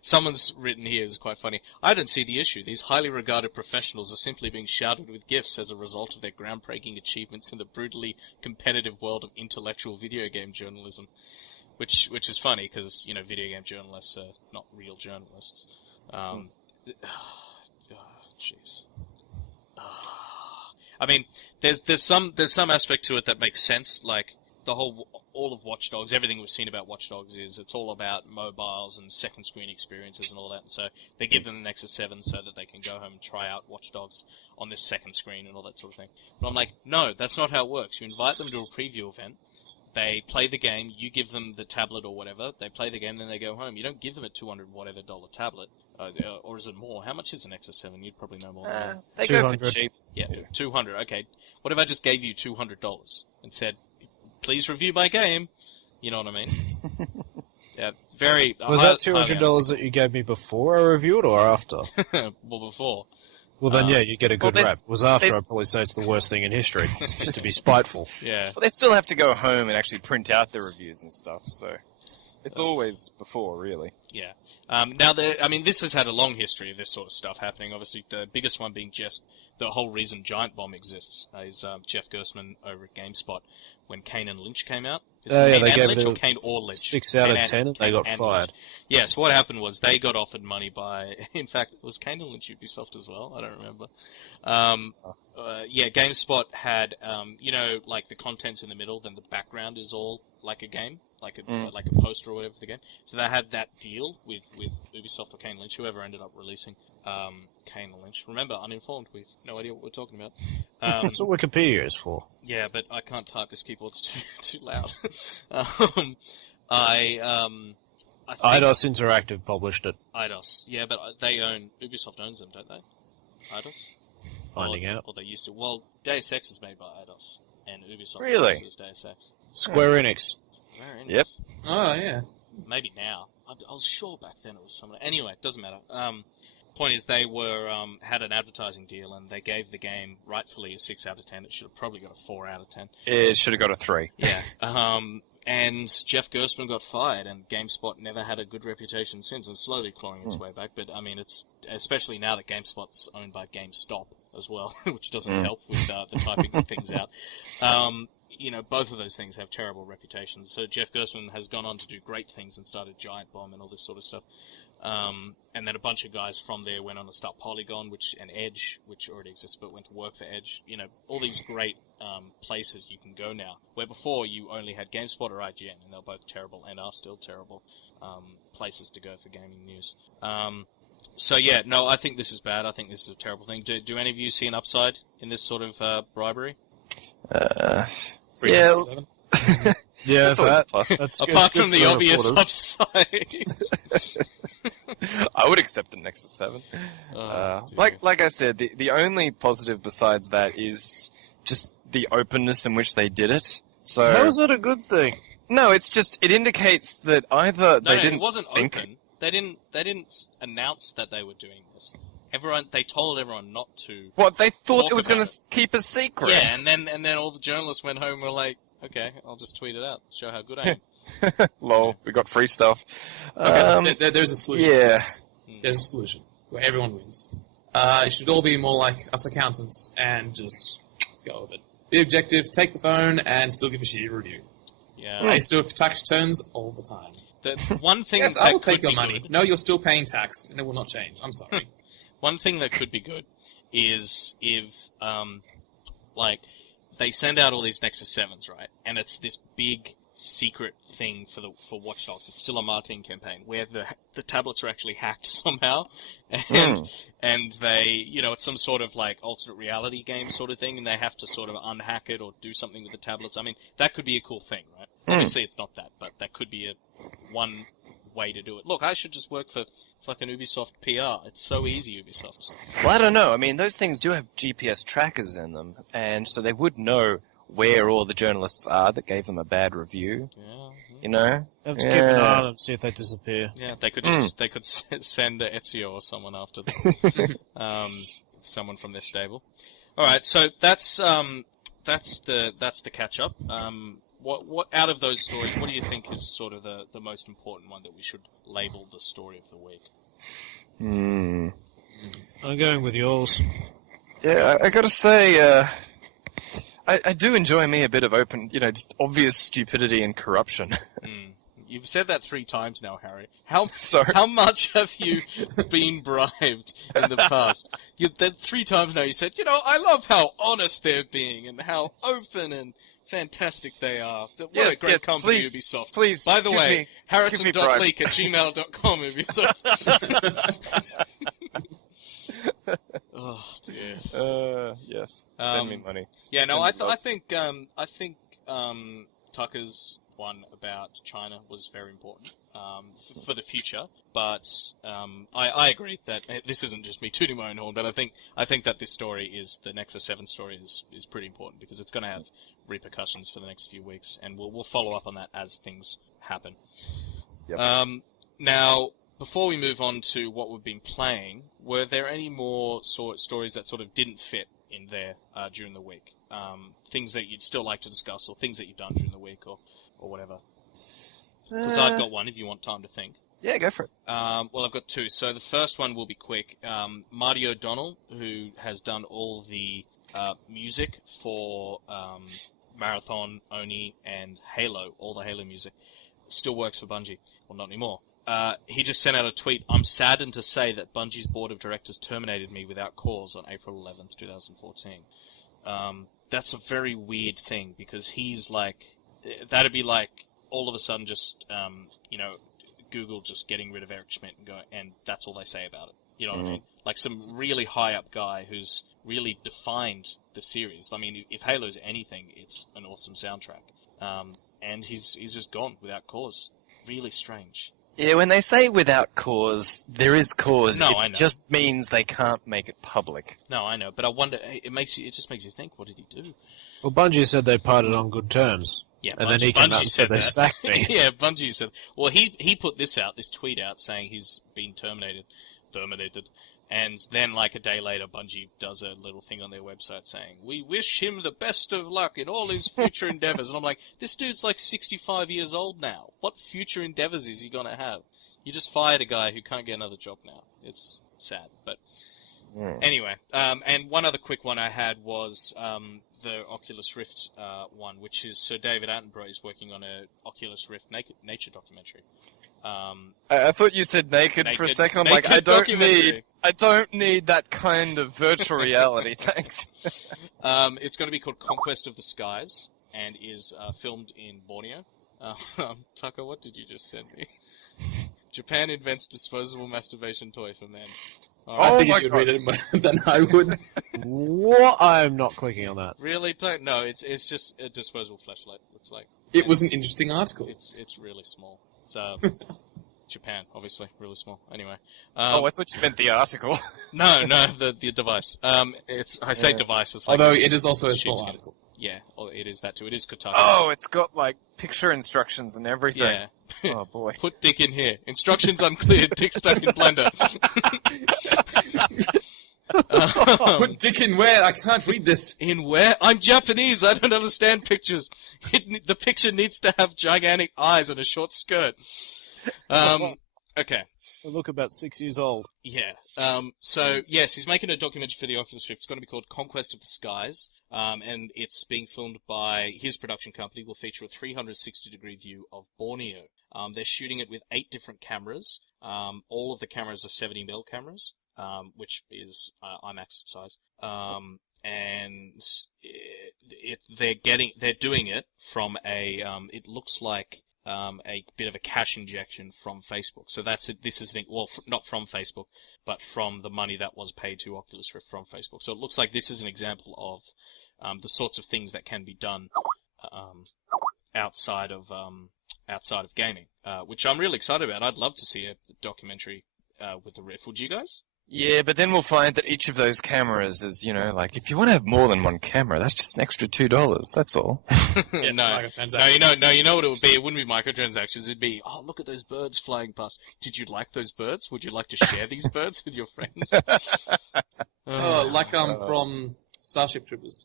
someone's written here is quite funny. I don't see the issue. These highly regarded professionals are simply being showered with gifts as a result of their groundbreaking achievements in the brutally competitive world of intellectual video game journalism. Which is funny, because, video game journalists are not real journalists. Jeez. I mean, there's some aspect to it that makes sense, like, all of Watch Dogs, everything we've seen about Watch Dogs is it's all about mobiles and second screen experiences and all that, and so they give them the Nexus 7 so that they can go home and try out Watch Dogs on this second screen and all that sort of thing. But I'm like, no, that's not how it works. You invite them to a preview event, they play the game, you give them the tablet or whatever, they play the game, then they go home. You don't give them a $200 whatever tablet, or is it more? How much is an Nexus 7? You'd probably know more than They go for cheap. Yeah, 200. Okay. What if I just gave you $200 and said, please review my game? You know what I mean? Yeah, very... Was that $200 that you gave me before I reviewed or after? Well, before. Well, then, yeah, you get a good rap. It was after, I'd probably say it's the worst thing in history, just to be spiteful. Yeah. But they still have to go home and actually print out the reviews and stuff, so it's always before, really. Yeah. Now, this has had a long history of this sort of stuff happening. Obviously, the biggest one being just the whole reason Giant Bomb exists is Jeff Gerstmann over at GameSpot when Kane and Lynch came out. Yeah, they gave Lynch it or Kane or Lynch? 6 out of 10 and they got fired. Yes, what happened was they got offered money by, in fact, was Kane and Lynch Ubisoft as well? I don't remember. GameSpot had, like the contents in the middle, then the background is all like a game, like a poster or whatever for the game. So they had that deal with Ubisoft or Kane Lynch, whoever ended up releasing Kane and Lynch. Remember, Uninformed, we've no idea what we're talking about. That's what Wikipedia is for. Yeah, but I can't type, this keyboard's too loud. I think Eidos Interactive published it. Eidos, yeah, but Ubisoft owns them, don't they? Eidos? Finding out. Or they used to. Well, Deus Ex is made by Eidos, and Ubisoft Really? is Deus Ex. Square Enix. Square Enix. Yep. Oh, yeah. Maybe now. I was sure back then it was someone. Anyway, it doesn't matter. Point is, they were had an advertising deal, and they gave the game rightfully a 6 out of 10. It should have probably got a 4 out of 10. It should have got a 3. Yeah. And Jeff Gerstmann got fired, and GameSpot never had a good reputation since, and slowly clawing its way back. But I mean, it's especially now that GameSpot's owned by GameStop as well, which doesn't help with the typing things out. You know, both of those things have terrible reputations. So Jeff Gerstmann has gone on to do great things and started Giant Bomb and all this sort of stuff. And then a bunch of guys from there went on to start Polygon, and Edge, which already exists, but went to work for Edge. You know, all these great places you can go now, where before you only had GameSpot or IGN, and they're both terrible and are still terrible places to go for gaming news. So yeah, no, I think this is bad. I think this is a terrible thing. Do any of you see an upside in this sort of bribery? Yeah. Yeah, That's always a plus. Apart from the obvious upside. I would accept the Nexus 7. Like I said, the only positive besides that is just the openness in which they did it. So How is that a good thing? no, it's just it indicates that either they didn't it wasn't think. open. They didn't announce that they were doing this. They told everyone not to. What they thought talk it was going about to keep a secret. Yeah, and then all the journalists went home and were like, okay, I'll just tweet it out, show how good I am. Lol, we got free stuff. Okay, there's a solution to yeah. this. There's a solution where everyone wins. It should all be more like us accountants and just go with it. Be objective, take the phone, and still give a shitty review. Yeah. I used to do it for tax returns all the time. The one thing Yes, that I will could take your be money. good- No, you're still paying tax, and it will not change. I'm sorry. One thing that could be good is if, they send out all these Nexus 7s, right? And it's this big secret thing for Watch Dogs. It's still a marketing campaign where the tablets are actually hacked somehow, and they, it's some sort of alternate reality game sort of thing, and they have to sort of unhack it or do something with the tablets. I mean, that could be a cool thing, right? Obviously, it's not that, but that could be one way to do it. Look, I should just work for fucking Ubisoft PR. It's so easy, Ubisoft. Well, I don't know. I mean, those things do have GPS trackers in them, and so they would know where all the journalists are that gave them a bad review. Yeah. You know? Have to keep an eye on them, see if they disappear. Yeah, they could send Ezio or someone after them. Someone from their stable. All right, so that's the catch up. What out of those stories, what do you think is sort of the most important one that we should label the story of the week? I'm going with yours. Yeah, I gotta say, I do enjoy me a bit of open, just obvious stupidity and corruption. You've said that 3 times now, Harry. How much have you been bribed in the past? That 3 times now you said, I love how honest they're being and how open and fantastic they are. What a great company, please, Ubisoft. Please, by the way, give me harrison.leak@gmail.com, Ubisoft. Oh dear. Yes. Send me money. Yeah, no, Send me I think Tucker's one about China was very important for the future. But I agree that this isn't just me tooting my own horn. But I think that this story the Nexus 7 story is pretty important because it's going to have repercussions for the next few weeks, and we'll follow up on that as things happen. Yep. Now, before we move on to what we've been playing, were there any more stories that sort of didn't fit in there during the week? Things that you'd still like to discuss, or things that you've done during the week, or whatever? Because I've got one, if you want time to think. Yeah, go for it. Well, I've got 2. So the first one will be quick. Marty O'Donnell, who has done all the music for Marathon, Oni, and Halo, all the Halo music, still works for Bungie. Well, not anymore. He just sent out a tweet. I'm saddened to say that Bungie's board of directors terminated me without cause on April 11th, 2014. That's a very weird thing because he's that'd be like all of a sudden just, Google just getting rid of Eric Schmidt and that's all they say about it. You know what I mean? Like some really high up guy who's really defined the series. I mean, if Halo's anything, it's an awesome soundtrack. And he's just gone without cause. Really strange. Yeah, when they say without cause, there is cause. No, it I know. just means they can't make it public. No, I know, but I wonder. It just makes you think. What did he do? Well, Bungie said they parted on good terms. Yeah, And then he came out Bungie and said they that. sacked me. Yeah, Bungie said. Well, he put this tweet out saying he's been terminated, and then like a day later, Bungie does a little thing on their website saying, "We wish him the best of luck in all his future endeavors." And I'm like, this dude's like 65 years old now. What future endeavors is he gonna have? You just fired a guy who can't get another job now. It's sad, but anyway. And one other quick one I had was the Oculus Rift one, which is Sir David Attenborough is working on a Oculus Rift nature documentary. I thought you said naked for a second. I'm like, I don't need that kind of virtual reality, thanks. It's going to be called Conquest of the Skies and is filmed in Borneo. Tucker, what did you just send me? Japan invents disposable masturbation toy for men. I think you'd read it more than I would. What? I'm not clicking on that. Really? No, it's just a disposable flashlight. Looks like It was an interesting article. It's really small. It's Japan, obviously, really small. Anyway. I thought you meant the article. No, the device. I say device. It's like Although it is also a small article. Yeah, it is that too. It is Kotaku. Oh, it's got like picture instructions and everything. Yeah. Oh boy. Put dick in here. Instructions unclear. Dick stuck in blender. Put dick in where? I can't read this. In where? I'm Japanese. I don't understand pictures. The picture needs to have gigantic eyes and a short skirt. Okay. Look about 6 years old. Yeah. So, yes, he's making a documentary for the Oculus Rift. It's going to be called Conquest of the Skies. And it's being filmed by his production company. Will feature a 360-degree view of Borneo. They're shooting it with 8 different cameras. All of the cameras are 70mm cameras, which is IMAX size. And they're doing it from it looks like a bit of a cash injection from Facebook. So that's it. This is not from Facebook, but from the money that was paid to Oculus Rift from Facebook. So it looks like this is an example of the sorts of things that can be done outside of gaming, which I'm really excited about. I'd love to see a documentary with the Rift. Would you guys? Yeah, but then we'll find that each of those cameras is, like, if you want to have more than one camera, that's just an extra $2. That's all. Yes, no, you know what it would be? It wouldn't be microtransactions. It'd be, oh, look at those birds flying past. Did you like those birds? Would you like to share these birds with your friends? From Starship Troopers.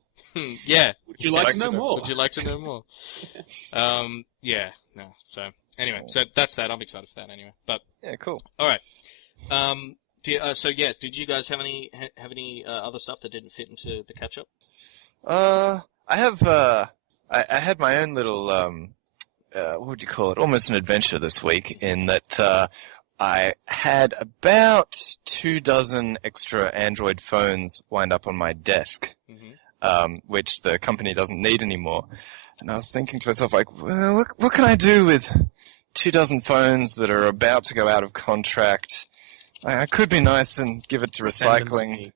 Yeah. Would you like to know more? Would you like to know more? Yeah. No. So anyway, so that's that. I'm excited for that anyway. But yeah, cool. All right. Did you guys have any other stuff that didn't fit into the catch up? I have I had my own little what would you call it? Almost an adventure this week in that I had about 24 extra Android phones wind up on my desk, which the company doesn't need anymore. And I was thinking to myself, like, well, what can I do with 24 phones that are about to go out of contract? I could be nice and give it to recycling.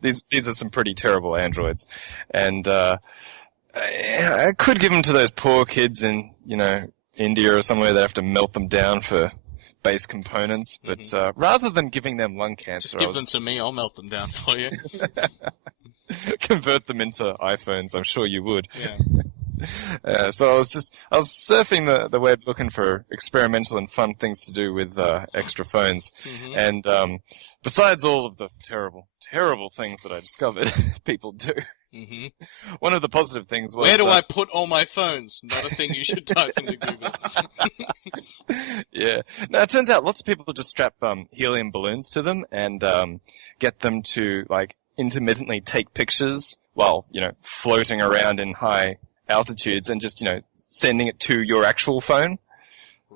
These are some pretty terrible Androids. And I could give them to those poor kids in, India or somewhere that have to melt them down for base components. But rather than giving them lung cancer... Just give them to me, I'll melt them down for you. Convert them into iPhones, I'm sure you would. Yeah. So I was surfing the web looking for experimental and fun things to do with extra phones. And besides all of the terrible, terrible things that I discovered people do, one of the positive things was... Where do I put all my phones? Not a thing you should type into Google. Yeah. Now, it turns out lots of people just strap helium balloons to them and get them to, like, intermittently take pictures while, floating around in high altitudes and just, sending it to your actual phone.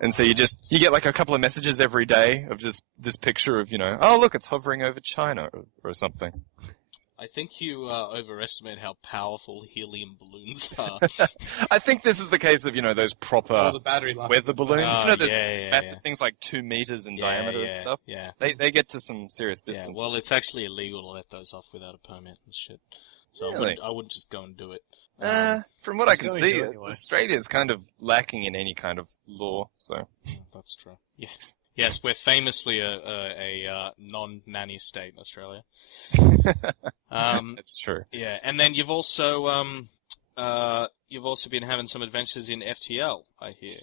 And so you get like a couple of messages every day of just this picture of, oh look, it's hovering over China or something. I think you overestimate how powerful helium balloons are. I think this is the case of, those proper the battery life weather balloons. Those massive yeah. things like 2 meters in diameter and stuff. Yeah. They get to some serious distance. Yeah, well, it's actually illegal to let those off without a permit and shit. So Really? I wouldn't just go and do it. From what I He's can going see, to anyway. Australia is kind of lacking in any kind of law. So That's true. Yes. Yes, we're famously a non-nanny state in Australia. that's true. Yeah, and then you've also been having some adventures in FTL, I hear.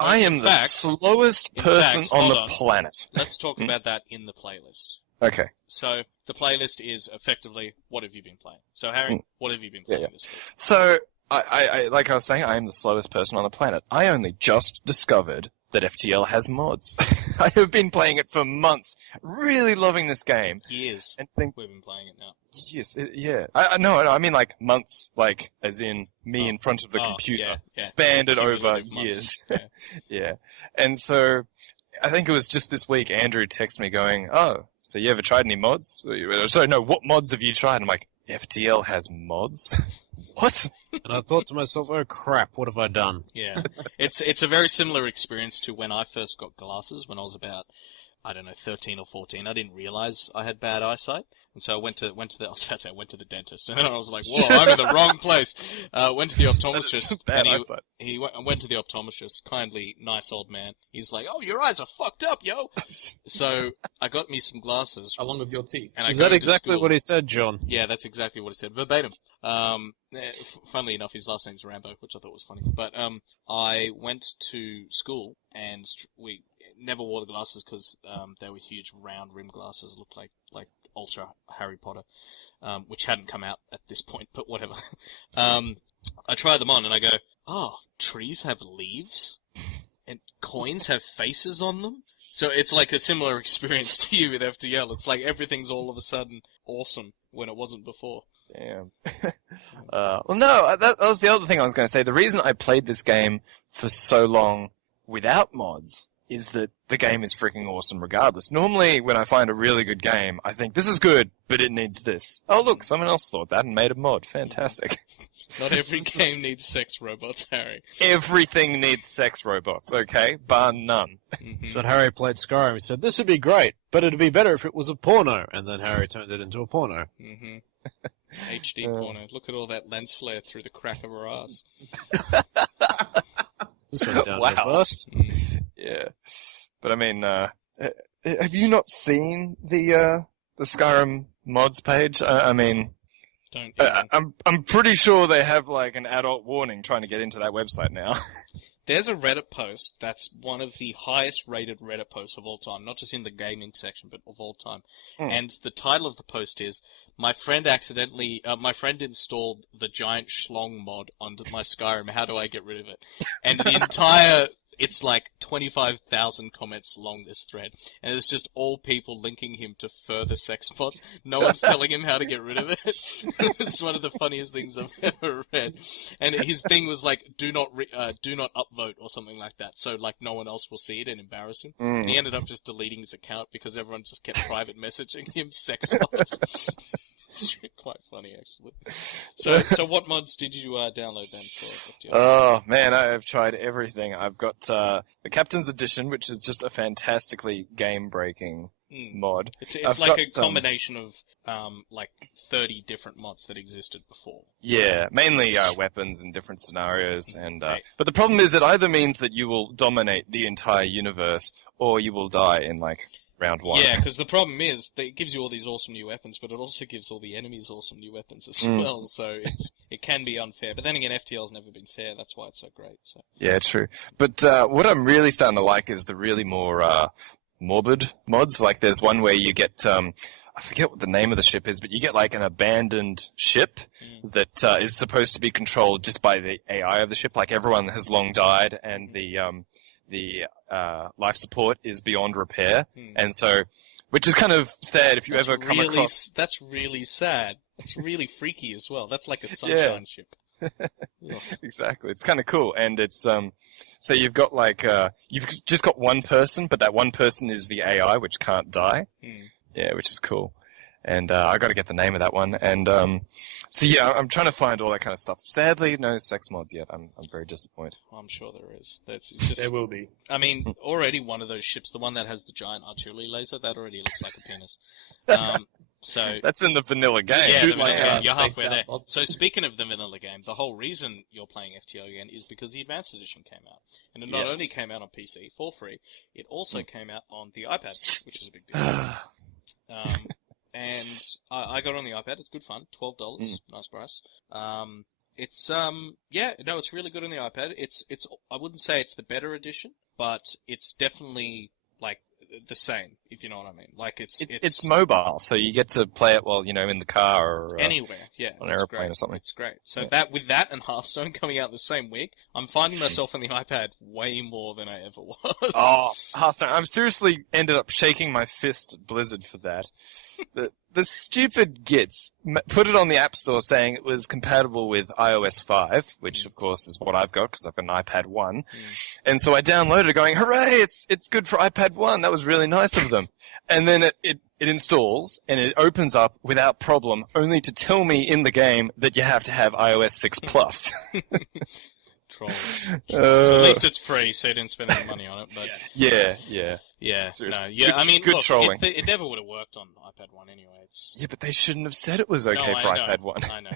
I am the slowest person on the planet. Let's talk about that in the playlist. Okay. So the playlist is effectively what have you been playing? So Harry, what have you been playing this week? So I like I was saying, I am the slowest person on the planet. I only just discovered that FTL has mods. I have been playing it for months, really loving this game. Years. And We've been playing it now. Yes, yeah. I mean like months, like as in me in front of the computer, spanned it over years. Yeah. And so I think it was just this week, Andrew texted me going, "Oh, so you ever tried any mods?" Sorry, no, what mods have you tried? I'm like, FTL has mods? What? And I thought to myself, oh crap, what have I done? Yeah. It's a very similar experience to when I first got glasses when I was about, I don't know, 13 or 14. I didn't realize I had bad eyesight. And so I went to the dentist. And then I was like, whoa, I'm in the wrong place. Went to the optometrist. And went to the optometrist, kindly, nice old man. He's like, oh, your eyes are fucked up, yo. So I got me some glasses. Along with your teeth. And Is that exactly what he said, John? Yeah, that's exactly what he said, verbatim. Funnily enough, his last name's Rambo, which I thought was funny. But I went to school, and we never wore the glasses because they were huge, round rim glasses, looked like Ultra Harry Potter, which hadn't come out at this point, but whatever. I try them on, and I go, oh, trees have leaves, and coins have faces on them? So it's like a similar experience to you with FTL. It's like everything's all of a sudden awesome when it wasn't before. Damn. Well, no, that was the other thing I was going to say. The reason I played this game for so long without mods is that the game is freaking awesome regardless. Normally, when I find a really good game, I think, this is good, but it needs this. Oh, look, someone else thought that and made a mod. Fantastic. Not every game needs sex robots, Harry. Everything needs sex robots, okay? Bar none. Mm-hmm. So Harry played Skyrim. He said, this would be great, but it'd be better if it was a porno. And then Harry turned it into a porno. Mm-hmm. HD porno. Look at all that lens flare through the crack of her ass. This went down Wow. first. Yeah. But I mean, have you not seen the Skyrim mods page? I mean, Don't even. I'm pretty sure they have like an adult warning trying to get into that website now. There's a Reddit post that's one of the highest rated Reddit posts of all time, not just in the gaming section, but of all time. And the title of the post is, my friend installed the giant schlong mod onto my Skyrim, how do I get rid of it? And the entire, it's like 25,000 comments long, this thread. And it's just all people linking him to further sex mods. No one's telling him how to get rid of it. It's one of the funniest things I've ever read. And his thing was like, do not upvote or something like that. So like no one else will see it and embarrass him. And he ended up just deleting his account because everyone just kept private messaging him sex mods. It's quite funny, actually. So what mods did you download then for FTL? Oh man, I have tried everything. I've got the Captain's Edition, which is just a fantastically game-breaking mod. It's like a combination of like 30 different mods that existed before. Yeah, mainly weapons and different scenarios. And but the problem is that either means that you will dominate the entire universe, or you will die in like round one. Yeah, because the problem is that it gives you all these awesome new weapons, but it also gives all the enemies awesome new weapons as well. So it can be unfair. But then again, FTL's never been fair. That's why it's so great. So. Yeah, true. But what I'm really starting to like is the really more morbid mods. Like there's one where you get I forget what the name of the ship is, but you get like an abandoned ship that is supposed to be controlled just by the AI of the ship. Like everyone has long died, and the life support is beyond repair, and so, which is kind of sad if you ever come across. That's really sad. It's really freaky as well. That's like a sunshine ship. Exactly. It's kind of cool, and it's so you've got like you've just got one person, but that one person is the AI which can't die. Yeah, which is cool. And I got to get the name of that one. And so yeah, I'm trying to find all that kind of stuff. Sadly, no sex mods yet. I'm very disappointed. I'm sure there is. There will be. I mean, already one of those ships, the one that has the giant artillery laser, that already looks like a penis. So That's in the vanilla game. yeah, Shoot the like vanilla game, a you're halfway spaced-out there. bots. So speaking of the vanilla game, the whole reason you're playing FTO again is because the Advanced Edition came out. And it not Yes. only came out on PC for free, it also came out on the iPad, which is a big deal. And I got it on the iPad. It's good fun. $12. Nice price. It's it's really good on the iPad. It's I wouldn't say it's the better edition, but it's definitely like the same, if you know what I mean. Like It's mobile, so you get to play it while, in the car or anywhere. Yeah. on an it's airplane great. or something. It's great. So with that and Hearthstone coming out the same week, I'm finding myself on the iPad way more than I ever was. Oh, Hearthstone. I'm seriously ended up shaking my fist at Blizzard for that. The stupid gits put it on the App Store saying it was compatible with iOS 5, which of course is what I've got because I've got an iPad 1. And so I downloaded it going, hooray, it's good for iPad 1. That was really nice of them. And then it installs and it opens up without problem, only to tell me in the game that you have to have iOS 6 Plus. Trolls. At least it's free, so you didn't spend any money on it. But Yeah. yeah, Seriously. no, yeah. Good- I mean, good look, trolling. It never would have worked on iPad 1 anyway. Yeah, but they shouldn't have said it was okay No, for I know, iPad 1. I know.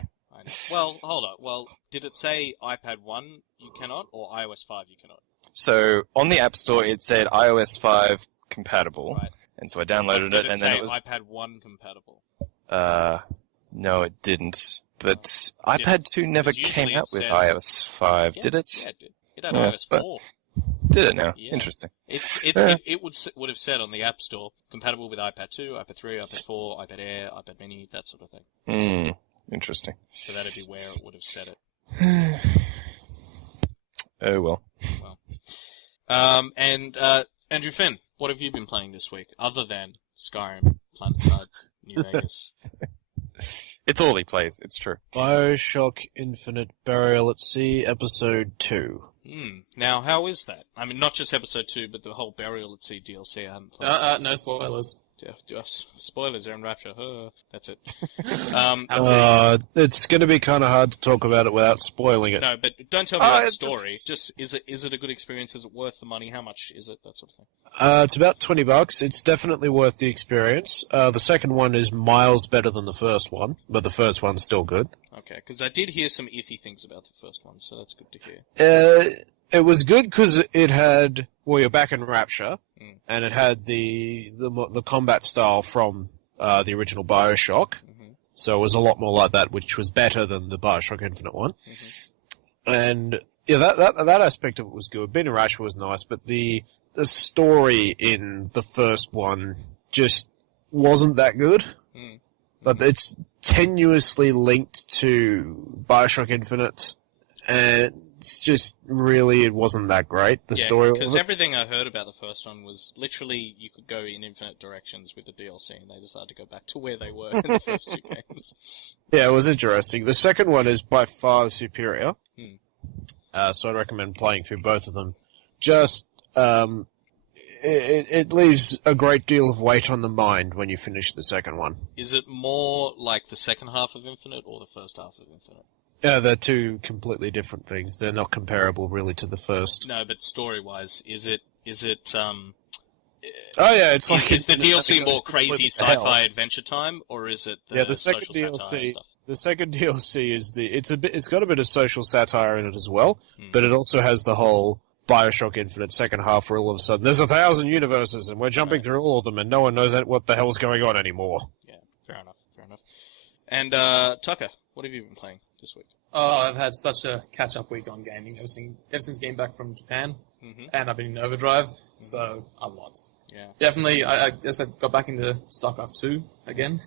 Well, hold on. Well, did it say iPad 1 you cannot, or iOS 5 you cannot? So on the App Store it said iOS 5 compatible, Right. and so I downloaded Did it, and then say it was iPad 1 compatible? no, it didn't. But iPad 2 never Usually came it out with says- iOS 5, Yeah, did it? Yeah, it did. It had Yeah, iOS but- 4. Did it now? Yeah. Interesting. It would have said on the App Store compatible with iPad 2, iPad 3, iPad 4, iPad Air, iPad Mini, that sort of thing. Interesting. So that'd be where it would have said it. Oh well. And Andrew Finn, what have you been playing this week other than Skyrim, PlanetSide, New Vegas? It's all he plays, it's true. BioShock Infinite Burial at Sea, Episode 2. Now, how is that? I mean, not just Episode 2, but the whole Burial at Sea DLC I haven't played. No spoilers. Just spoilers, they're in Rapture. That's it. It's going to be kind of hard to talk about it without spoiling it. No, but don't tell me about the it's just- story. Just, is it a good experience? Is it worth the money? How much is it? That sort of thing. It's about $20. It's definitely worth the experience. The second one is miles better than the first one, but the first one's still good. Okay, because I did hear some iffy things about the first one, so that's good to hear. It was good because it had, well, you're back in Rapture, and it had the combat style from the original BioShock. So it was a lot more like that, which was better than the BioShock Infinite one. And yeah, that aspect of it was good. Being in Rapture was nice, but the story in the first one just wasn't that good. But it's tenuously linked to BioShock Infinite, and it's just really, it wasn't that great, the story because of it. everything I heard about the first one was literally you could go in infinite directions with the DLC, and they decided to go back to where they were in the first two games. Yeah, it was interesting. The second one is by far superior, so I'd recommend playing through both of them. Just, it leaves a great deal of weight on the mind when you finish the second one. Is it more like the second half of Infinite or the first half of Infinite? Yeah, they're two completely different things. They're not comparable really to the first. No, but story-wise, is it? Oh yeah, it's like Is the DLC it goes more crazy completely to hell. sci-fi adventure time, or is it the second social satire DLC. stuff? The second DLC is it's got a bit of social satire in it as well, but it also has the whole BioShock Infinite second half where all of a sudden there's 1,000 universes and we're jumping through all of them and no one knows what the hell's going on anymore. Yeah, fair enough. And Tucker, what have you been playing this week? Oh, I've had such a catch-up week on gaming ever since getting back from Japan, and I've been in overdrive, so a lot. Yeah. Definitely, I guess I got back into StarCraft 2 again,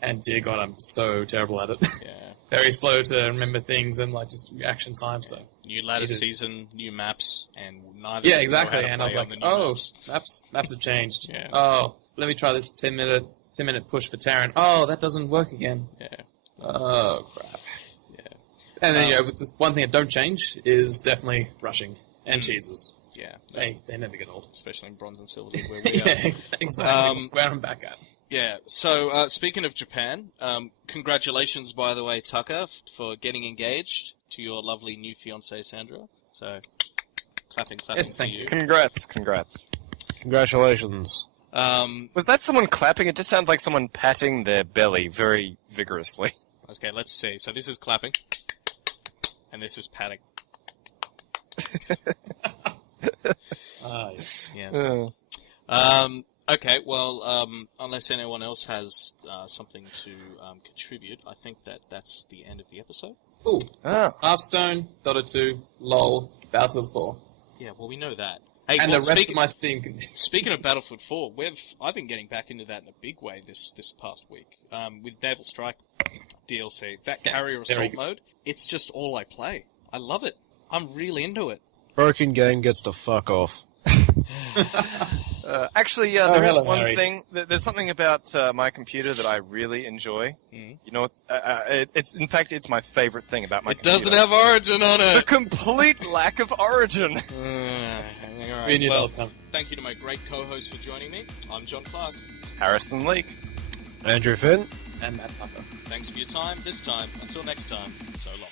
and dear God, I'm so terrible at it. Yeah. Very slow to remember things and just reaction time, so. New ladder Needed- season, new maps, and neither. Yeah, of us know exactly, how to and I was play on like, the new oh, maps. maps have changed. Yeah. Oh, let me try this 10-minute push for Terran. Oh, that doesn't work again. Yeah. Oh, crap. Yeah. And then, with the one thing that don't change is definitely rushing and teasers. Yeah. They never get old. Especially in bronze and silver league where we are. Yeah, exactly. Just where I'm back at. Yeah, so speaking of Japan, congratulations, by the way, Tucker, for getting engaged to your lovely new fiancée, Sandra. So, clapping Yes, for thank you. you. Congrats. Congratulations. Was that someone clapping? It just sounded like someone patting their belly very vigorously. Okay, let's see. So this is clapping, and this is patting. Yes. Yeah. Okay, well, unless anyone else has something to contribute, I think that's the end of the episode. Ooh. Ah. Hearthstone, Dota 2, LOL, Battlefield 4. Yeah, well, we know that. Hey, And well, the rest of my Steam... Speaking of Battlefield 4, I've been getting back into that in a big way this past week. With Naval Strike DLC, that carrier assault mode, it's just all I play. I love it. I'm really into it. Broken game gets to fuck off. Actually, there is one thing. There's something about my computer that I really enjoy. Mm. You know, in fact, it's my favorite thing about my It computer. doesn't have Origin on The it! complete lack of Origin. All We knew that well, was coming. thank you to my great co-host for joining me. I'm John Clark. Harrison Leak. Andrew Finn. And Matt Tucker. Thanks for your time this time. Until next time, so long.